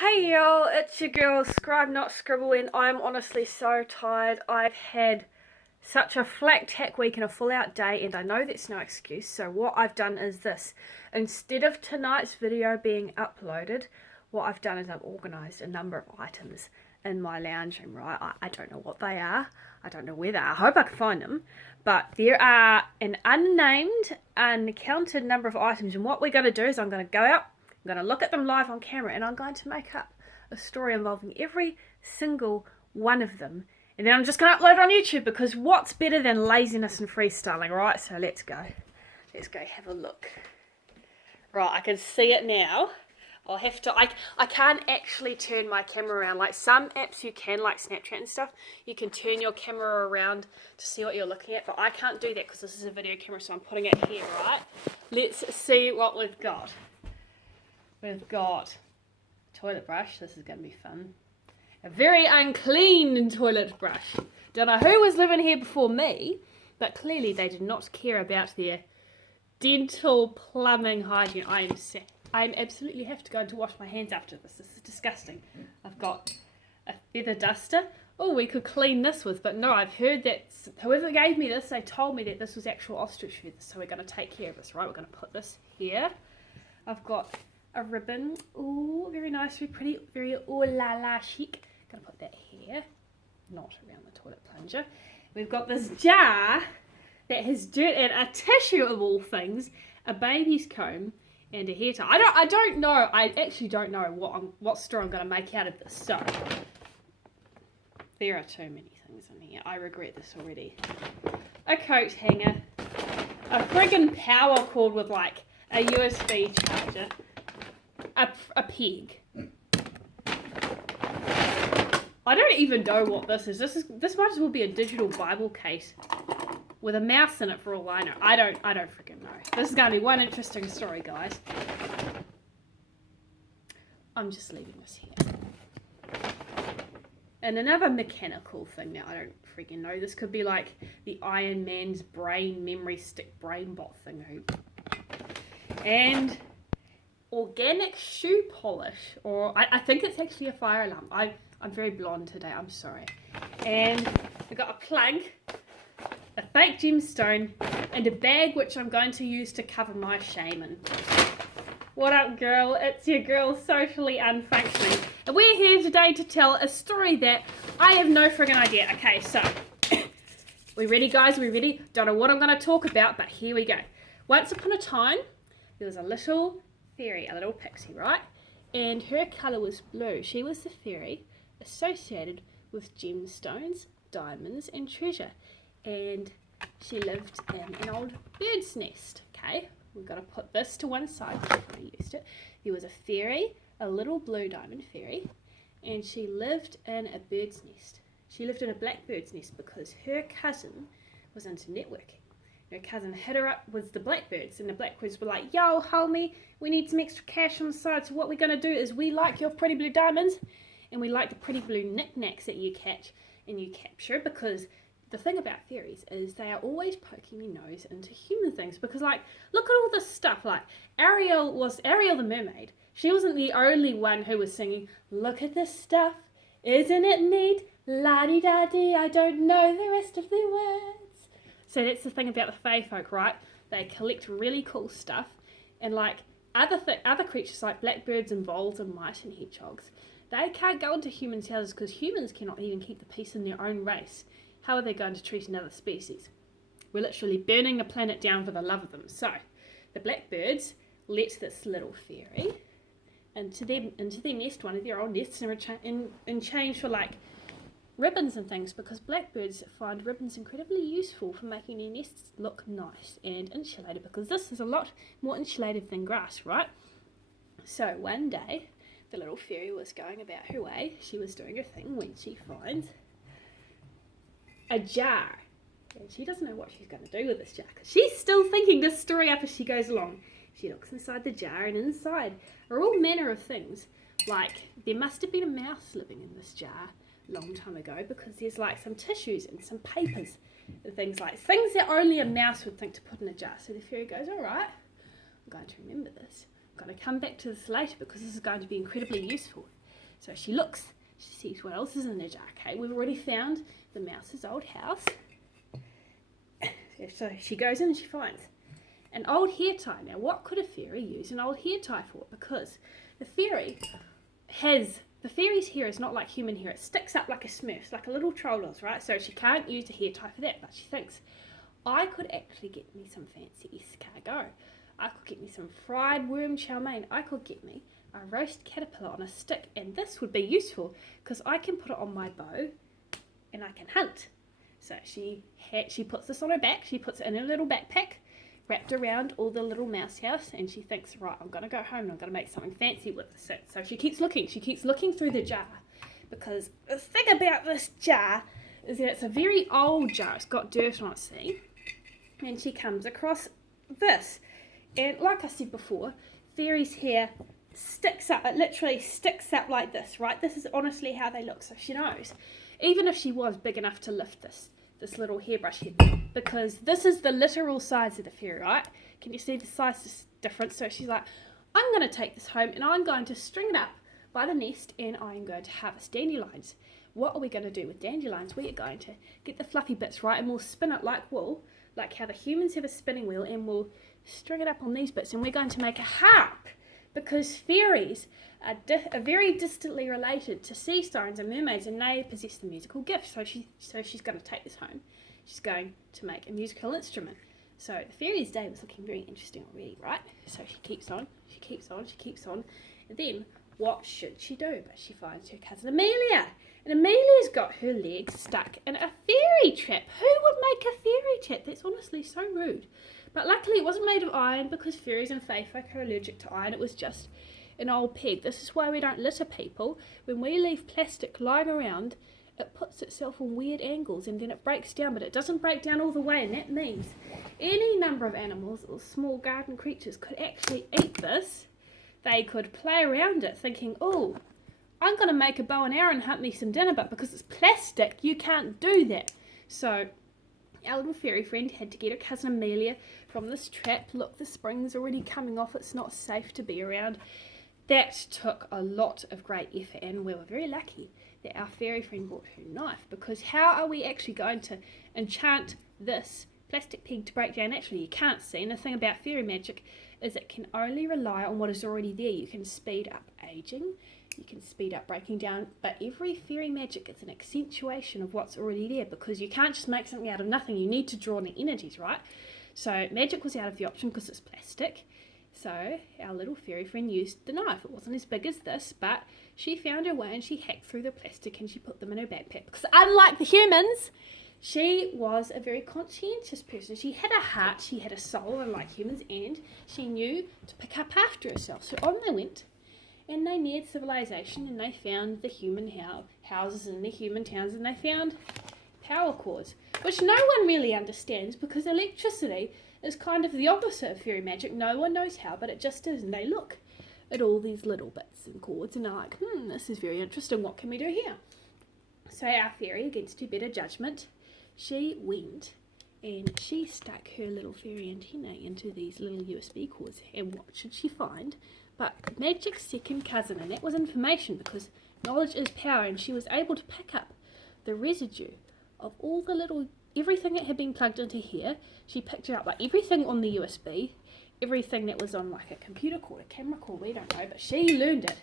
Hey y'all, it's your girl Scribe Not Scribble, and I'm honestly so tired. I've had such a flat tack week and a full out day, and I know that's no excuse. So what I've done is this. Instead of tonight's video being uploaded, what I've done is I've organised a number of items in my lounge room, right? I don't know what they are. I don't know where they are. I hope I can find them. But there are an unnamed, uncounted number of items, and what we're going to do is I'm going to go out, I'm going to look at them live on camera, and I'm going to make up a story involving every single one of them. And then I'm just going to upload it on YouTube, because what's better than laziness and freestyling, right? So let's go. Let's go have a look. Right, I can see it now. I'll have to, I can't actually turn my camera around. Like some apps you can, like Snapchat and stuff, you can turn your camera around to see what you're looking at, but I can't do that because this is a video camera, so I'm putting it here, right? Let's see what we've got. We've got toilet brush. This is going to be fun. A very unclean toilet brush. Don't know who was living here before me, but clearly they did not care about their dental plumbing hygiene. I absolutely have to go to wash my hands after this. This is disgusting. I've got a feather duster. Oh, we could clean this with, but no, I've heard that whoever gave me this, they told me that this was actual ostrich feathers, so we're going to take care of this, right? We're going to put this here. I've got a ribbon. Ooh, very nice, very pretty, very ooh la la chic. Gonna put that here, not around the toilet plunger. We've got this jar that has dirt and a tissue of all things, a baby's comb, and a hair tie. I don't know. I actually don't know what story I'm gonna make out of this. So there are too many things in here. I regret this already. A coat hanger, a friggin' power cord with like a USB charger. A peg. I don't even know what this is. This might as well be a digital Bible case with a mouse in it for all I know. I don't freaking know. This is gonna be one interesting story, guys. I'm just leaving this here. And another mechanical thing now, I don't freaking know. This could be like the Iron Man's brain memory stick brain bot thing. And organic shoe polish, or I think it's actually a fire alarm. I'm very blonde today, I'm sorry. And I've got a plank, a fake gemstone, and a bag which I'm going to use to cover my shame in. What up, girl? It's your girl, socially unfunctioning. And we're here today to tell a story that I have no friggin' idea. Okay, so, we ready, guys? We ready? Don't know what I'm going to talk about, but here we go. Once upon a time, there was a little fairy, a little pixie, right? And her colour was blue. She was the fairy associated with gemstones, diamonds, and treasure. And she lived in an old bird's nest. Okay, we've got to put this to one side before I used it. There was a fairy, a little blue diamond fairy, and she lived in a bird's nest. She lived in a blackbird's nest because her cousin was into networking. Her cousin hit her up with the blackbirds, and the blackbirds were like, yo, homie, we need some extra cash on the side, so what we're going to do is we like your pretty blue diamonds, and we like the pretty blue knickknacks that you catch and you capture, because the thing about fairies is they are always poking their nose into human things, because like, look at all this stuff, like Ariel the mermaid. She wasn't the only one who was singing, look at this stuff, isn't it neat, la-di-da-di, I don't know the rest of the words. So that's the thing about the fae folk, right? They collect really cool stuff, and like other creatures like blackbirds and voles and mice and hedgehogs, they can't go into humans' houses because humans cannot even keep the peace in their own race. How are they going to treat another species? We're literally burning the planet down for the love of them. So the blackbirds let this little fairy into their nest, one of their old nests, in change for like ribbons and things, because blackbirds find ribbons incredibly useful for making their nests look nice and insulated, because this is a lot more insulated than grass, right? So one day the little fairy was going about her way, she was doing her thing, when she finds a jar, and she doesn't know what she's going to do with this jar, because she's still thinking this story up as she goes along. She looks inside the jar, and inside are all manner of things, like there must have been a mouse living in this jar long time ago, because there's like some tissues and some papers and things that only a mouse would think to put in a jar. So the fairy goes, all right, I'm going to remember this. I'm going to come back to this later because this is going to be incredibly useful. So she looks, she sees what else is in the jar. Okay, we've already found the mouse's old house. So she goes in and she finds an old hair tie. Now, what could a fairy use an old hair tie for? Because the fairy's hair is not like human hair. It sticks up like a smurf's, like a little troll does, right? So she can't use a hair tie for that, but she thinks, I could actually get me some fancy escargot. I could get me some fried worm chow mein. I could get me a roast caterpillar on a stick, and this would be useful because I can put it on my bow and I can hunt. So she puts this on her back. She puts it in her little backpack, wrapped around all the little mouse house, and she thinks, right, I'm going to go home and I'm going to make something fancy with this. So she keeps looking. She keeps looking through the jar, because the thing about this jar is that it's a very old jar. It's got dirt on it, see? And she comes across this. And like I said before, fairy's hair sticks up. It literally sticks up like this, right? This is honestly how they look. So she knows, even if she was big enough to lift this little hairbrush head, because this is the literal size of the fairy, right? Can you see the size difference? So she's like, I'm going to take this home and I'm going to string it up by the nest and I'm going to harvest dandelions. What are we going to do with dandelions? We are going to get the fluffy bits, right? And we'll spin it like wool, like how the humans have a spinning wheel, and we'll string it up on these bits, and we're going to make a harp, because fairies are very distantly related to sea sirens and mermaids, and they possess the musical gift. So she's going to take this home. She's going to make a musical instrument. So the fairy's day was looking very interesting already, right? So she keeps on, she keeps on, she keeps on, and then what should she do? But she finds her cousin Amelia, and Amelia's got her legs stuck in a fairy trap. Who would make a fairy trap? That's honestly so rude. But luckily it wasn't made of iron, because fairies and fae folk are allergic to iron. It was just an old peg. This is why we don't litter, people. When we leave plastic lying around, it puts itself on weird angles and then it breaks down, but it doesn't break down all the way, and that means any number of animals or small garden creatures could actually eat this. They could play around it thinking, oh, I'm going to make a bow and arrow and hunt me some dinner, but because it's plastic, you can't do that. So our little fairy friend had to get her cousin Amelia from this trap. Look, the spring's already coming off. It's not safe to be around. That took a lot of great effort, and we were very lucky that our fairy friend brought her knife, because how are we actually going to enchant this plastic peg to break down? Actually, you can't see. And the thing about fairy magic is it can only rely on what is already there. You can speed up aging, you can speed up breaking down, but every fairy magic is an accentuation of what's already there, because you can't just make something out of nothing. You need to draw on the energies, right? So magic was out of the option because it's plastic. So our little fairy friend used the knife. It wasn't as big as this, but she found her way and she hacked through the plastic and she put them in her backpack, because unlike the humans, she was a very conscientious person. She had a heart, she had a soul, unlike humans, and she knew to pick up after herself. So on they went, and they neared civilization, and they found the human houses and the human towns, and they found power cords, which no one really understands, because electricity is kind of the opposite of fairy magic. No one knows how, but it just is. And they look at all these little bits and cords and they're like, this is very interesting. What can we do here? So our fairy, against her better judgment, she went and she stuck her little fairy antenna into these little USB cords. And what should she find but magic's second cousin? And that was information, because knowledge is power, and she was able to pick up the residue of all the little, everything that had been plugged into here. She picked it up, like everything on the USB, everything that was on like a computer cord, a camera cord, we don't know, but she learned it.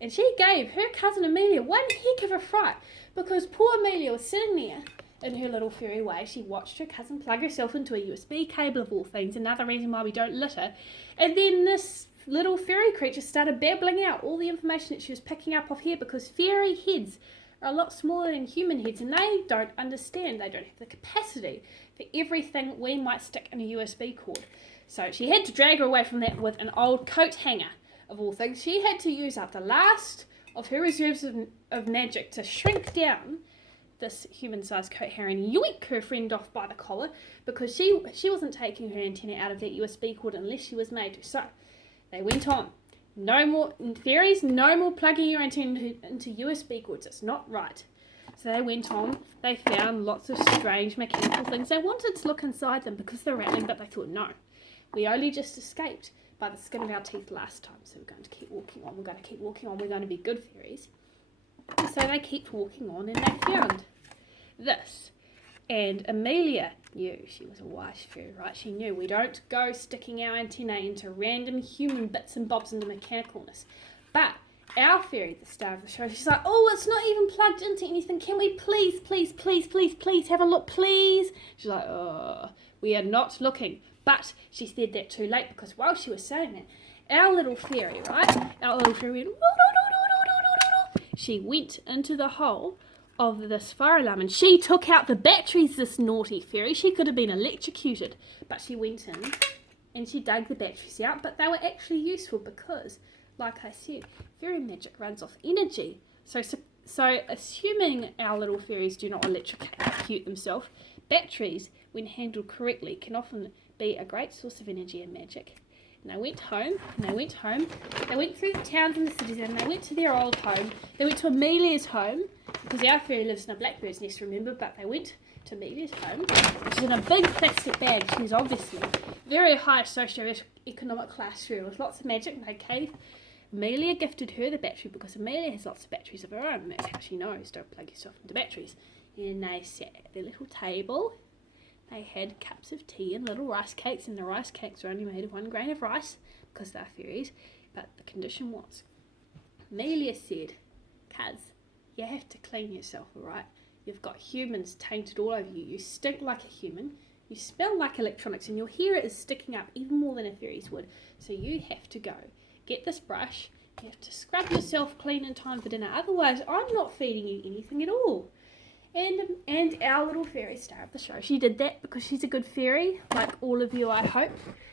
And she gave her cousin Amelia one heck of a fright, because poor Amelia was sitting there in her little fairy way. She watched her cousin plug herself into a USB cable, of all things, another reason why we don't litter. And then this little fairy creature started babbling out all the information that she was picking up off here, because fairy heads are a lot smaller than human heads, and they don't understand, they don't have the capacity for everything we might stick in a USB cord. So she had to drag her away from that with an old coat hanger, of all things. She had to use up the last of her reserves of magic to shrink down this human-sized coat hanger and yoink her friend off by the collar, because she wasn't taking her antenna out of that USB cord unless she was made to. So they went on. No more fairies, no more plugging your antenna into USB cords. It's not right. So they went on. They found lots of strange mechanical things. They wanted to look inside them because they're rattling, but they thought, no, we only just escaped by the skin of our teeth last time. So we're going to keep walking on. We're going to keep walking on. We're going to be good fairies. So they kept walking on and they found this. And Amelia knew, she was a wise fairy, right? She knew we don't go sticking our antennae into random human bits and bobs into mechanicalness. But our fairy at the start of the show, she's like, oh, it's not even plugged into anything. Can we please have a look, please? She's like, oh, we are not looking. But she said that too late, because while she was saying that, our little fairy, right? Our little fairy went, she went into the hole of this fire alarm and she took out the batteries, this naughty fairy. She could have been electrocuted, but she went in and she dug the batteries out, but they were actually useful because, like I said, fairy magic runs off energy. So assuming our little fairies do not electrocute themselves, batteries, when handled correctly, can often be a great source of energy and magic. And they went home, they went through the towns and the cities, and they went to their old home. They went to Amelia's home, because our fairy lives in a blackbird's nest, remember, but they went to Amelia's home, which is in a big plastic bag. She was obviously very high socio-economic class fairy with lots of magic, and they gave Amelia, gifted her the battery because Amelia has lots of batteries of her own, and that's how she knows, don't plug yourself into batteries. And they sat at their little table. They had cups of tea and little rice cakes, and the rice cakes were only made of 1 grain of rice because they're fairies. But the condition was, Amelia said, "Cuz, you have to clean yourself, alright? You've got humans tainted all over you. You stink like a human. You smell like electronics, and your hair is sticking up even more than a fairy's would. So you have to go get this brush. You have to scrub yourself clean in time for dinner. Otherwise, I'm not feeding you anything at all." And our little fairy star of the show, she did that because she's a good fairy, like all of you, I hope.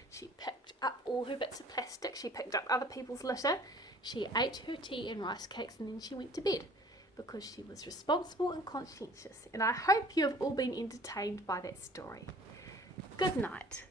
She picked up all her bits of plastic, she picked up other people's litter, she ate her tea and rice cakes, and then she went to bed because she was responsible and conscientious. And I hope you have all been entertained by that story. Good night.